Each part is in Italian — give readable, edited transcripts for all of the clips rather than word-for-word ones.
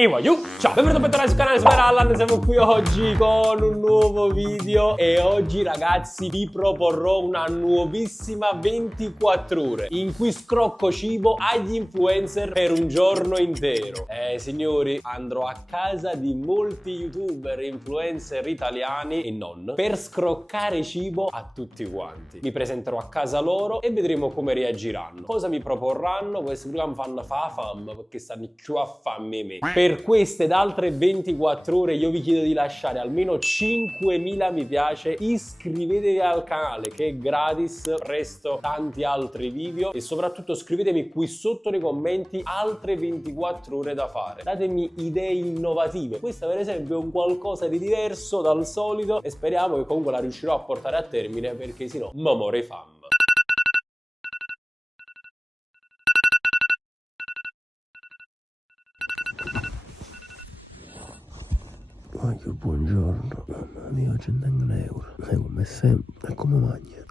E voglio! Ciao, benvenuto bentornati sul canale Superallan, siamo qui oggi con un nuovo video e oggi ragazzi vi proporrò una nuovissima 24 ore in cui scrocco cibo agli influencer per un giorno intero. Signori, andrò a casa di molti youtuber e influencer italiani e non per scroccare cibo a tutti quanti. Mi presenterò a casa loro e vedremo come reagiranno. Cosa mi proporranno? Questi prima mi fanno fa fam perché stanno più a fame me. Per queste ed altre 24 ore io vi chiedo di lasciare almeno 5000 mi piace, iscrivetevi al canale che è gratis, presto tanti altri video e soprattutto scrivetemi qui sotto nei commenti altre 24 ore da fare. Datemi idee innovative, questa per esempio è un qualcosa di diverso dal solito e speriamo che comunque la riuscirò a portare a termine perché sennò m'amore fam. Maglio, buongiorno, mamma mia, oggi tengo un euro. Come sempre, come mangia?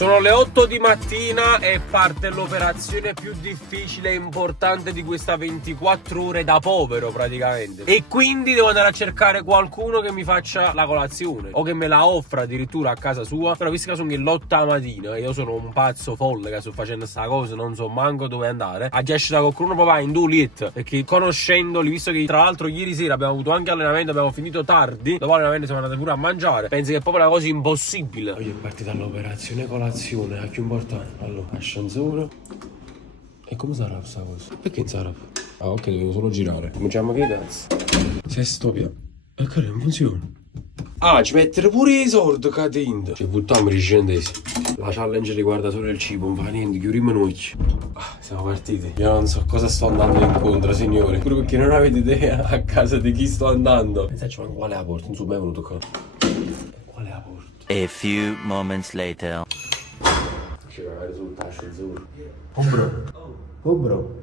Sono le 8 di mattina e parte l'operazione più difficile e importante di questa 24 ore da povero praticamente. E quindi devo andare a cercare qualcuno che mi faccia la colazione o che me la offra addirittura a casa sua. Però visto che sono l'8 mattina e io sono un pazzo folle che sto facendo sta cosa, non so manco dove andare, a già da qualcuno proprio in Duliet, perché conoscendoli, visto che tra l'altro ieri sera abbiamo avuto anche allenamento, abbiamo finito tardi, dopo l'allenamento siamo andati pure a mangiare, penso che è proprio una cosa impossibile. Oggi è partita l'operazione colazione, a più importante. Allora, ascensore. E come sarà questa cosa? Perché in sarà? Ah, ok, devo solo girare. Cominciamo che cazzo? Sesto piano. E che non funziona. Ah, ci mettere pure i soldi, cadendo. Ci buttiamo i centesimi. La challenge riguarda solo il cibo, non fa niente, chiudiamo noi. Siamo partiti. Io non so cosa sto andando incontro, signori. Pure perché non avete idea a casa di chi sto andando. Pensate, ma qual è la porta? Non so mai venuto qua. Qual è la porta? A few moments later. Ci va risulta ascensore. Oh bro. Oh bro.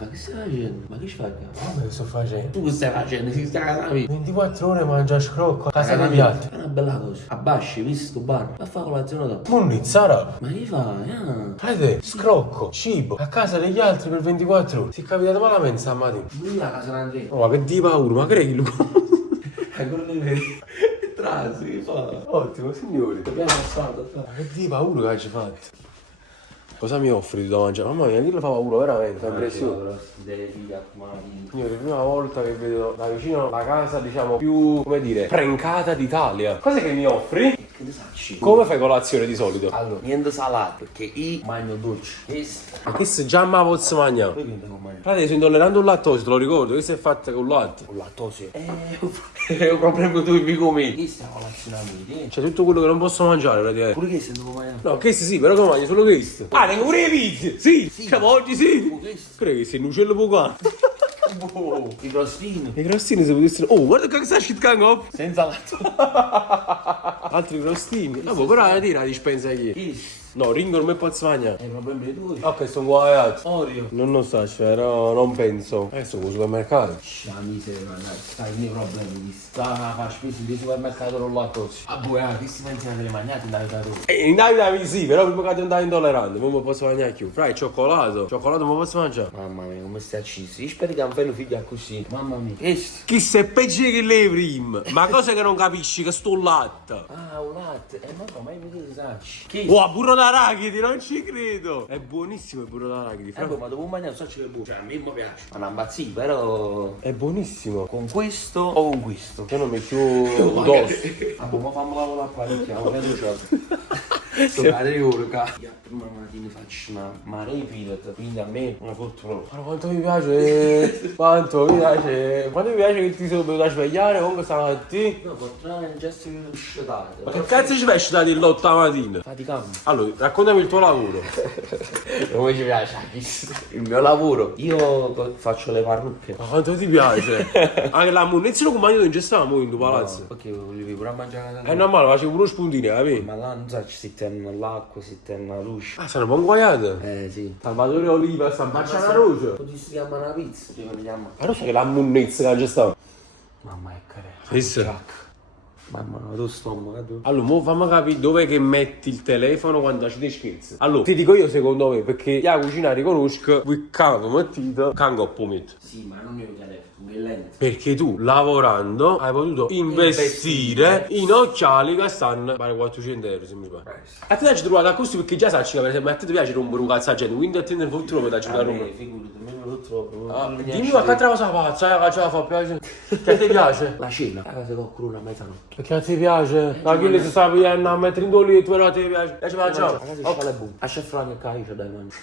Ma che stai facendo? Ma che ci fai? Ma che sto facendo? Tu che stai facendo? Si sta casa mia. 24 ore mangia scrocco a casa degli altri. È una bella cosa. Abbasci, visto bar. Ma fa colazione dopo. Munnizzara. Ma che fai? Frate, scrocco, cibo, a casa degli altri per 24 ore. Si è capitato malamente stamattina. Lui la casa Andrea. Oh, ma che di paura, ma credi lui? Ancora ne vedi? Trasi, che fa? Ottimo, signori. Abbiamo passato. Ma che di paura che hai fatto? Cosa mi offri da mangiare? Mamma mia, chi lo fa paura veramente, fa impressione. Signori, prima volta che vedo da vicino la casa, diciamo, più, come dire, prankata d'Italia. Cosa che mi offri? Che ne sacci? Come fai colazione di solito? Allora, niente salato, perché io mangio dolce. Ma questo già ma posso mangiare? Poi che devo mangiare? Frate, sono intollerante al lattosio, te lo ricordo, questo è fatto con latte. Con lattosio. È un problema tu mi come. Che sta colazione a me? C'è tutto quello che non posso mangiare, praticamente. Pure che se devo mangiare? No, questo sì, però come mangi solo questo? Ah, tengo pure le pizze! Sì! Diciamo oggi sì! Credi che sei un uccello poco? I crostini. I crostini si potessero... Oh, guarda che sta scritto Senza latte. altri crostini. Ah, però la tira la dispensa ieri. Che? No, Ringo non mi posso mangiare. È problemi tuoi. Ok, sono guaiato. Oreo. Non lo so, però non penso. Sono al supermercato. La miseria, stai i miei problemi. Sta a fare spesa di supermercato con lattosio. Ah, boh, questi pensiamo delle magnate in Davide. In Davide sì, però prima che andare intollerante, non mi posso mangiare più. Fra, è cioccolato. Cioccolato non mi posso mangiare. Mamma mia, come stai acciso. Io spero che non fai figlia così. Mamma mia. Questo. Chi se è peggio che lei prima? Ma cosa che non capisci? Che sto latte. Ah, un latte. Ma no, ma io mi dico sacci. Che? Wow, burro d'arachidi, non ci credo. È buonissimo il burro d'arachidi. Boh, ma dopo mangiare so che è buono. Cioè, a me mi piace. Ma non impazzì, però. È buonissimo. Con questo o con questo? Io non mi più addosso. Ah, boh, ma fammi lavorare a parecchio, ma sono 3 ore, cazzo. Prima mattina faccio una marea di pilot, quindi a me una foto proprio. Ma quanto mi piace, quanto mi piace che ti sei dovuto svegliare comunque stamattina. No, fortunatamente già si è uscitato. Ma che cazzo ci fai stare l'8 mattina? Faticando. Allora, raccontami il tuo lavoro. Come ci piace il mio lavoro? Io faccio le parrucche. Ma quanto ti piace? Anche la munizione con mangiato non c'è stavamo in tuo palazzo. Ok, volevi pure a mangiare. È normale, facevo pure spuntini, capì? Ma là non so ci siete tengono l'acqua, si tengono la luce. Ah, sono buon guaiate. Sì. Salvatore Oliva, San Marciano la Roce. Come si chiama una pizza? Come si chiama? Ma non so che la munnezza che c'è stato. Mamma che carina. Sì. Mamma, tu stomaco, tu. Allora, mo fammi capire dove che metti il telefono quando ci dei scherzi. Allora, ti dico io secondo me, perché la cucina riconosco, qui cango mettito, cango a pometto. Sì, ma non è un telefono, è lento. Perché tu, lavorando, hai potuto investire in occhiali che stanno pare 400 euro, se mi sbaglio. A te ci trovato a costi perché già sai che per esempio a te ti piace rompere un cazzo a gente, quindi a te nel futuro mi dai una roba. Figurati, me lo trovo. Dimmi ma che altra cosa pazza, che ce la fa piacere? Che ti piace? La cena, la casa con cruna a mezzanotte. Perché non ti piace? La chile si sta pigliando a mettere in 2 litri, però ti piace. E ci facciamo? La casa si fa le buone. A chef Frank caicio dai mangi.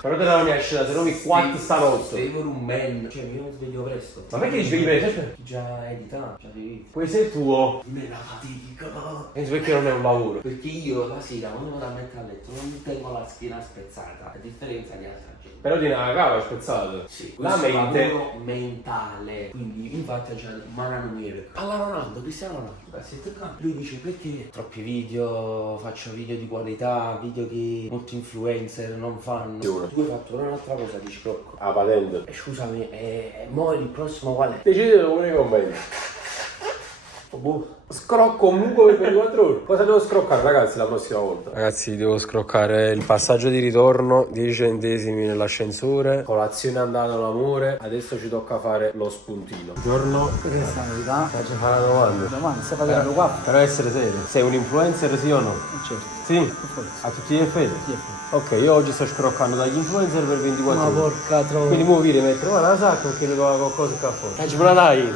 Però te non mi esce, se no mi 4 stanotte. Sei per un man. Cioè, io mi sveglio presto. Ma perché ti svegli presto? Già editato, già finito. Questo è tuo. Me la fatica. E perché non è un lavoro? Perché io la sera quando vado a mettere a letto non tengo la schiena spezzata, a differenza di altra gente. Però tiene la cava spezzata. Sì, La questo mente. lavoro mentale. Quindi infatti c'è Mara numerica. Alla Ronaldo, Cristiano Ronaldo. Lui dice perché troppi video, faccio video di qualità, video che molti influencer non fanno. Tu hai fatto un'altra cosa di scrocco. Ah, patente. Scusami, mo il prossimo qual è? Decidete pure nei commenti. Scrocco comunque per 24 ore. Cosa devo scroccare, ragazzi, la prossima volta? Ragazzi, devo scroccare il passaggio di ritorno, 10 centesimi nell'ascensore, colazione andata all'amore. Adesso ci tocca fare lo spuntino. Buongiorno. Che sta novità? Faccio fare la domanda. Domani stai facendo qua? Però essere serio. Sei un influencer, sì o no? Certo. Sì? A tutti gli effetti? Ok, io oggi sto scroccando dagli influencer per 24 Ma ore. porca troia. Quindi muovo vi mettere la sacca perché ne do qualcosa qua fuori. Faccimela dai.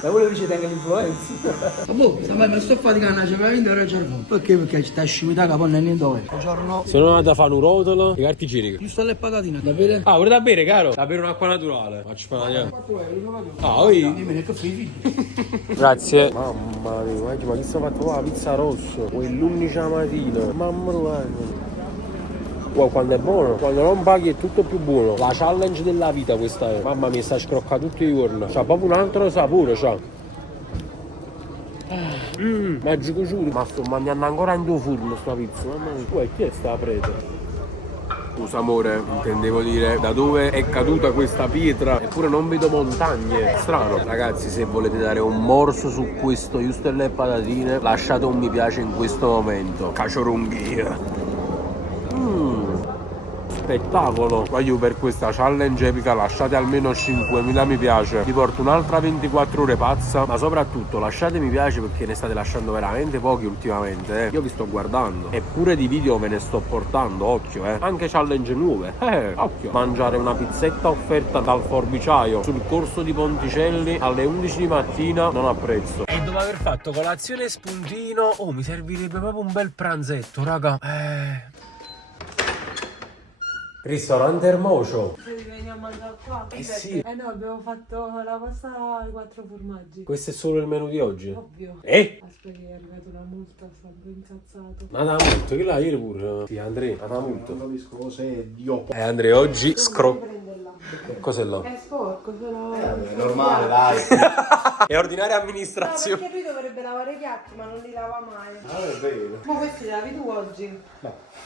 Ma quello che ci tenga l'influenza. Ma boh, ma mi sto faticando, c'è veramente ora c'è il punto. Perché? Perché ci sta scimità che poi non è niente dove. Buongiorno. Se non andate a fare un rotolo di carta igienica. Giusto le patatine, da bere? Ah, vuole da bere, caro? Da bere un'acqua naturale. Facci fare. 4 euro. Ah, oi. Dimmi che figli. Grazie. Mamma mia, ma chi sta fatto qua? La pizza rosso. Quell'11 mattina. Mamma mia. Wow, quando è buono, quando non paghi è tutto più buono. La challenge della vita questa è. Mamma mia, sta scroccando tutti i giorni. C'ha proprio un altro sapore, c'ha. Magico giuro. Ma sto mangiando ancora in due forno sta pizza. Mamma mia. Uè, chi è sta prete? Scusa amore, intendevo dire da dove è caduta questa pietra. Eppure non vedo montagne. Strano. Ragazzi, se volete dare un morso su questo Justelle e patatine, lasciate un mi piace in questo momento. Caciorunghia. Spettacolo. Voglio per questa challenge epica lasciate almeno 5.000 mi piace. Vi porto un'altra 24 ore pazza. Ma soprattutto lasciate mi piace perché ne state lasciando veramente pochi ultimamente. Io vi sto guardando. Eppure di video ve ne sto portando, occhio Anche challenge nuove. Occhio. Mangiare una pizzetta offerta dal forbiciaio sul corso di Ponticelli alle 11 di mattina non apprezzo. E dopo aver fatto colazione e spuntino, mi servirebbe proprio un bel pranzetto, raga. Ristorante Ermocio. Se vieni a mangiare qua? Sì. No, abbiamo fatto la pasta ai 4 formaggi. Questo è solo il menù di oggi? Ovvio. Aspetta che è arrivata una multa, sto un po' incazzato. Ma da molto, che là ieri pure? Sì, Andrea, ma da molto. Non capisco cos'è Dio. Andrea, oggi scrocco. Prenderla. Cos'è là? È sporco, se no... È normale, dai. È ordinaria No, amministrazione. perché lui dovrebbe lavare i piatti, ma non li lava mai. Non è vero. Ma questi li lavi tu oggi?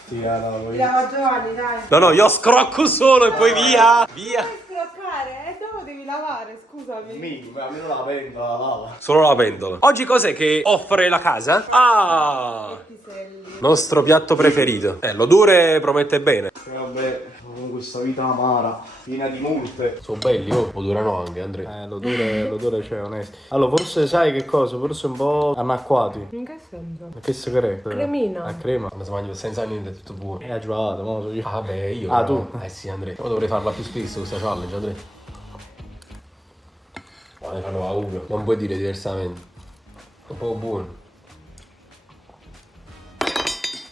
Sì, no, Li lava Giovanni, dai. No, io scrocco solo e poi via. Via. Devi scroccare, e dopo devi lavare, scusami. almeno la pentola la lava. Solo la pentola. Oggi cos'è che offre la casa? Ah! Piselli. Nostro piatto preferito. L'odore promette bene. Vabbè, con questa vita amara, piena di multe. Sono belli, odorano anche, Andrea. L'odore c'è, onesto. Allora, forse sai che cosa? Forse un po' annacquati. In che senso? Ma che segreto? Cremina. La crema. Quando si mangia senza niente, è tutto buono. È aggiuvato, mo so io. Ah, beh, io. Ah, tu? Sì, Andrea. Ma dovrei farla più spesso questa challenge, Andrea. Ma ne fanno paura. Non puoi dire diversamente. Un po' buono.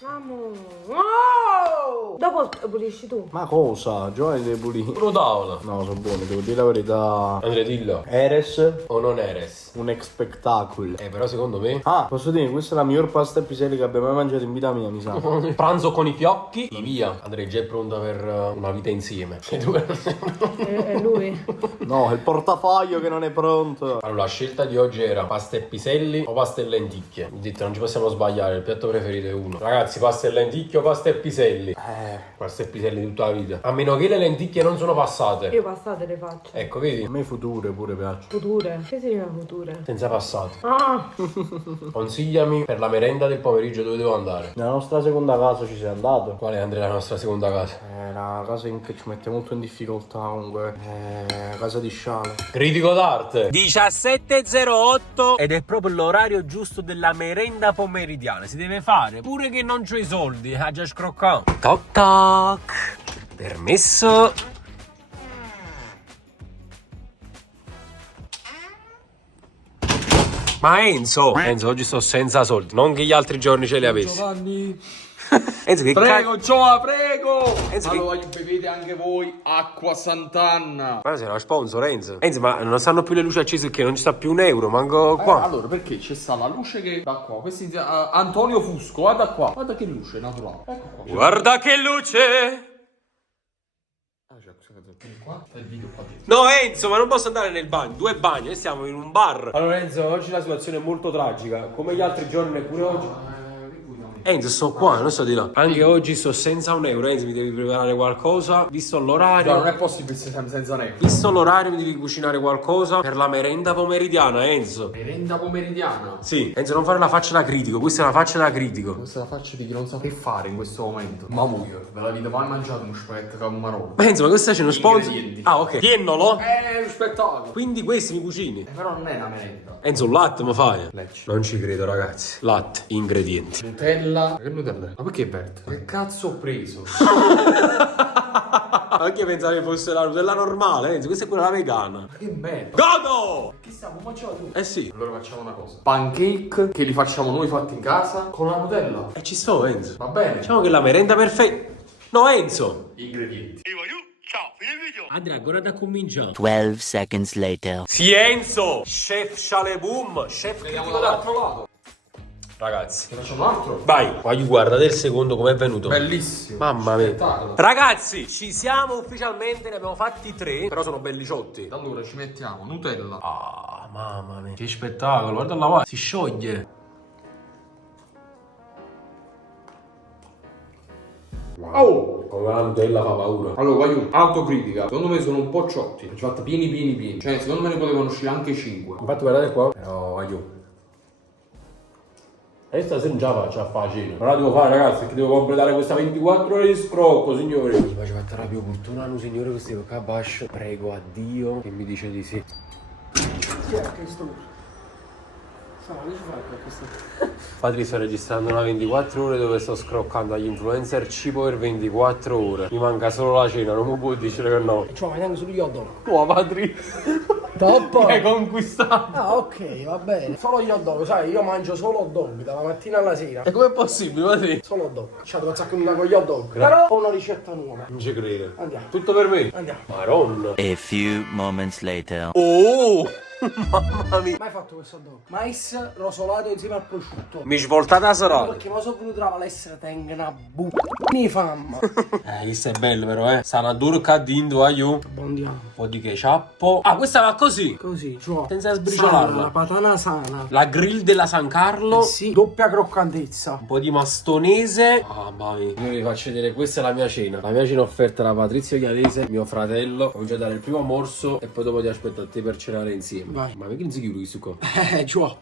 Vamo. Oh! Oh, dopo pulisci tu. Ma cosa? Giovanni deve pulire. Puro tavola. No, sono buoni, devo dire la verità. Andrea, dillo. Eres, O non eres? un ex spectacle. Però secondo me... Ah, posso dire, questa è la miglior pasta e piselli che abbia mai mangiato in vita mia, mi sa. Pranzo con i fiocchi e via. Andrea già è pronta per una vita insieme. E tu? È lui. No, è il portafoglio che non è pronto. Allora, la scelta di oggi era pasta e piselli o pasta e lenticchie. Ho detto, non ci possiamo sbagliare, il piatto preferito è uno. Ragazzi, pasta e lenticchie o pasta e piselli? Pasta e piselli tutta la vita. A meno che le lenticchie non sono passate. Io passate le faccio. Ecco, vedi? A me future pure piace. Future. Che significa future? Senza passate. Ah! Consigliami per la merenda del pomeriggio dove devo andare. Nella nostra seconda casa ci sei andato? Qual è, Andrea, la nostra seconda casa? Una casa che ci mette molto in difficoltà comunque. Casa di sciale. Critico d'arte 17:08 ed è proprio l'orario giusto della merenda pomeridiana. Si deve fare pure che non c'ho i soldi. Ha già scroccato. Toc toc. Permesso. Ma Enzo, oggi sto senza soldi. Non che gli altri giorni ce li avessi. Giovanni, Enzo, che prego, Giova, prego! Enzo, che... Allora bevete anche voi acqua Sant'Anna. Ma sei una sponsor, Enzo. Enzo, ma non stanno più le luci accese perché non ci sta più un euro, manco qua. Allora, perché c'è sta la luce che da qua. Questi Antonio Fusco, guarda qua. Guarda che luce naturale. Ecco qua. Guarda che luce! Qua sta il video qua dentro. No Enzo, ma non posso andare nel bagno, 2 bagni, noi stiamo in un bar. Allora Enzo, oggi la situazione è molto tragica, come gli altri giorni neppure oggi. Enzo, sto qua, non sto di là. Anche oggi sto senza un euro, Enzo, mi devi preparare qualcosa, visto l'orario. No, non è possibile se siamo senza neve. Visto l'orario mi devi cucinare qualcosa per la merenda pomeridiana, Enzo. Merenda pomeridiana. Sì, Enzo, non fare la faccia da critico, questa è una faccia da critico. Questa è la faccia di chi non sa che fare in questo momento. Ma muoio, ve la vita mai mangiato uno spaghetto con marò. Ma Enzo, ma questa c'è uno sponsor? Ingredienti. Ah, ok. Tiennolo? È un spettacolo. Quindi questi mi cucini. Però non è una merenda. Enzo, un latte mi fai? Lecce. Non ci credo, ragazzi. Latte, ingredienti. Nutella. Che Nutella? Ma perché verde? Che cazzo ho preso? Anche pensare che fosse la Nutella normale, Enzo, questa è quella vegana. Ma che merda. Godo! Che stiamo facendo tu? Eh sì. Allora facciamo una cosa. Pancake che li facciamo noi fatti in casa con la Nutella. E ci sto, Enzo. Va bene? Diciamo che la merenda perfetta. No, Enzo. Ingredienti. Andrea, ancora da cominciare. 12 seconds later. Sì, Enzo. Chef Shaleboom. Chef Vediamo critico dall'altro d'arte. lato. Ragazzi. Che facciamo un altro? Vai. Voglio guardare il secondo com'è venuto. Bellissimo. Mamma mia. Spettacolo. Ragazzi, ci siamo ufficialmente, ne abbiamo fatti 3, però sono belli ciotti. Allora ci mettiamo Nutella. Ah, mamma mia. Che spettacolo, guarda là, si scioglie. Oh! Come la Nutella fa paura. Allora, voglio autocritica. Secondo me sono un po' ciotti. Ci ho fatto pieni. Cioè, secondo me ne potevano uscire anche 5. Infatti guardate qua. Però voglio. E stasera non ce la faccio a fare la cena. Però devo fare, ragazzi, che devo completare questa 24 ore di scrocco, signori. Mi faccio fatta la più fortuna, un signore che stiamo qua a bascio. Prego a Dio che mi dice di sì. Sì, è questo. Che ci fai con questo? Infatti sto registrando una 24 ore dove sto scroccando agli influencer cibo per 24 ore. Mi manca solo la cena, non mi può dire che no. Cioè, ma neanche solo gli hot dog. Tua Patri. Top! Mi hai conquistato. Ah, ok, va bene. Solo gli hot dog, sai, io mangio solo hot dog dalla mattina alla sera. E com'è possibile, Patri? Solo hot dog. Cioè, devo zacconare con gli hot dog. Però ho una ricetta nuova. Non ci credo. Andiamo. Tutto per me. Andiamo. Maronna. A few moments later. Oh! Mamma mia. Mai fatto questo hot dog? Mais rosolato insieme al prosciutto. Mi svoltata la serata. Perché mi sono venuto la palestra, tengo una mi famma. Questo è bello però, Sta una durca d'indo, io. Buongiorno. Un po' di ketchup. Ah, questa va così. Così, cioè. Senza sbriciolarla. La patana sana. La grill della San Carlo. Sì, doppia croccantezza. Un po' di mastonese. Mamma mia. Io vi faccio vedere, questa è la mia cena. La mia cena offerta da Patrizio Chiarese, mio fratello. Voglio dare il primo morso e poi dopo ti aspetto a te per cenare insieme. Vai. Ma perché non si chiude questo qua? Cioè.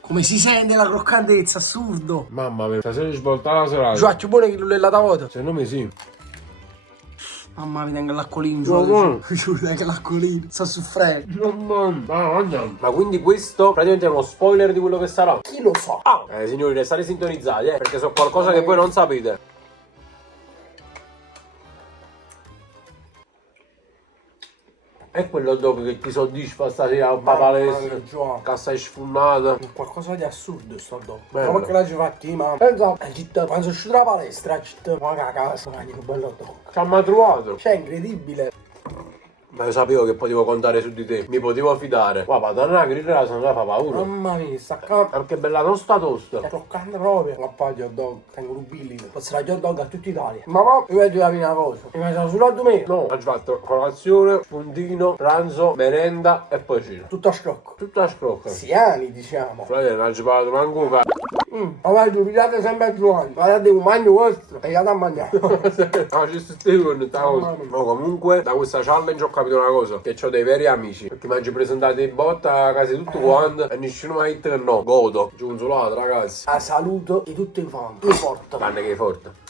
Come si sente la croccantezza, assurdo. Mamma mia, stasera svoltata la serata. Cioè, più buono che l'ullella da vuota. Secondo me sì. Mamma mia, tengo l'acquolino. Buono. Giuro, tengo l'acquolino. Sta soffrendo. Ma quindi questo praticamente è uno spoiler di quello che sarà? Chi lo sa? Signori, restate sintonizzati, perché so qualcosa che voi non sapete. È quello dopo che ti soddisfa stasera un palestra, Gio. cassa sfumata. Qualcosa di assurdo sto dopo. Bello. Ma che la ci fatti, ma pensa, quando sono uscito dalla palestra, guarda a casa, ma dico bello dopo. Ci ha mai trovato. Cioè, incredibile. Ma io sapevo che potevo contare su di te, mi potevo fidare. Guarda, da una grilla se non fa paura. Mamma mia, sta qua. Perché bella tosta tosta. È toccante proprio. Ma poi gli hot dog, tengo rubilli. Posso la hot dog a tutta Italia. Ma mo, io vedo una cosa. Mi mettono sulla domenica. No, ho fatto colazione, spuntino, pranzo, merenda e poi cena. Tutto a scrocco. Tutta a scrocca. Siani, diciamo. Fratello, non ci parlato manco un Ma vai, pigliate sempre a Giovanni. Guardate un bagno vostro e andate a mangiare. Ah, ci stai con sta cosa. Mamma mia. Ma comunque, da questa challenge ho capito una cosa. Che ho dei veri amici. Perché mi hanno presentato in botta a casa di tutti quanti. E nessuno mi ha detto che no. Godo. Giù un solato, ragazzi. A saluto di tutti i fan. Io porto. Tranne che è forte.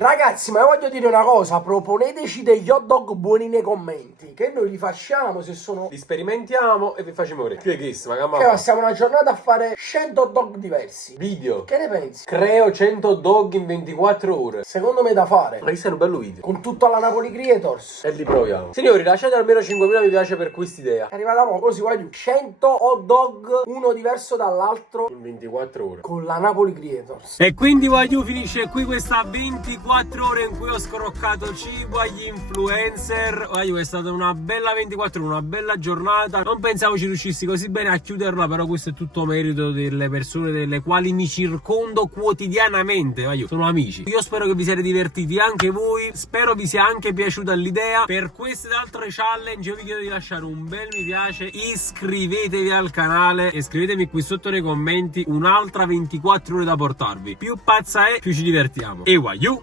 Ragazzi, ma voglio dire una cosa, proponeteci degli hot dog buoni nei commenti, che noi li facciamo se sono... Li sperimentiamo e vi facciamo vedere. Che è ma Che passiamo una giornata a fare 100 hot dog diversi. video. Che ne pensi? Creo 100 dog in 24 ore. Secondo me da fare. Ma questo è un bello video. Con tutta la Napoli Creators. E li proviamo. Signori, lasciate almeno 5.000 mi piace per quest'idea. È arrivata poco, così voglio 100 hot dog, uno diverso dall'altro, In 24 ore. con la Napoli Creators. E quindi voglio finisce qui questa 24 ore in cui ho scroccato cibo agli influencer. Voglio, è stata una bella 24 ore, una bella giornata. Non pensavo ci riuscissi così bene a chiuderla, però questo è tutto merito delle persone delle quali mi circondo quotidianamente. Voglio, sono amici. Io spero che vi siate divertiti anche voi. Spero vi sia anche piaciuta l'idea. Per queste ed altre challenge io vi chiedo di lasciare un bel mi piace, iscrivetevi al canale e scrivetemi qui sotto nei commenti un'altra 24 ore da portarvi. Più pazza è, più ci divertiamo. E waiu!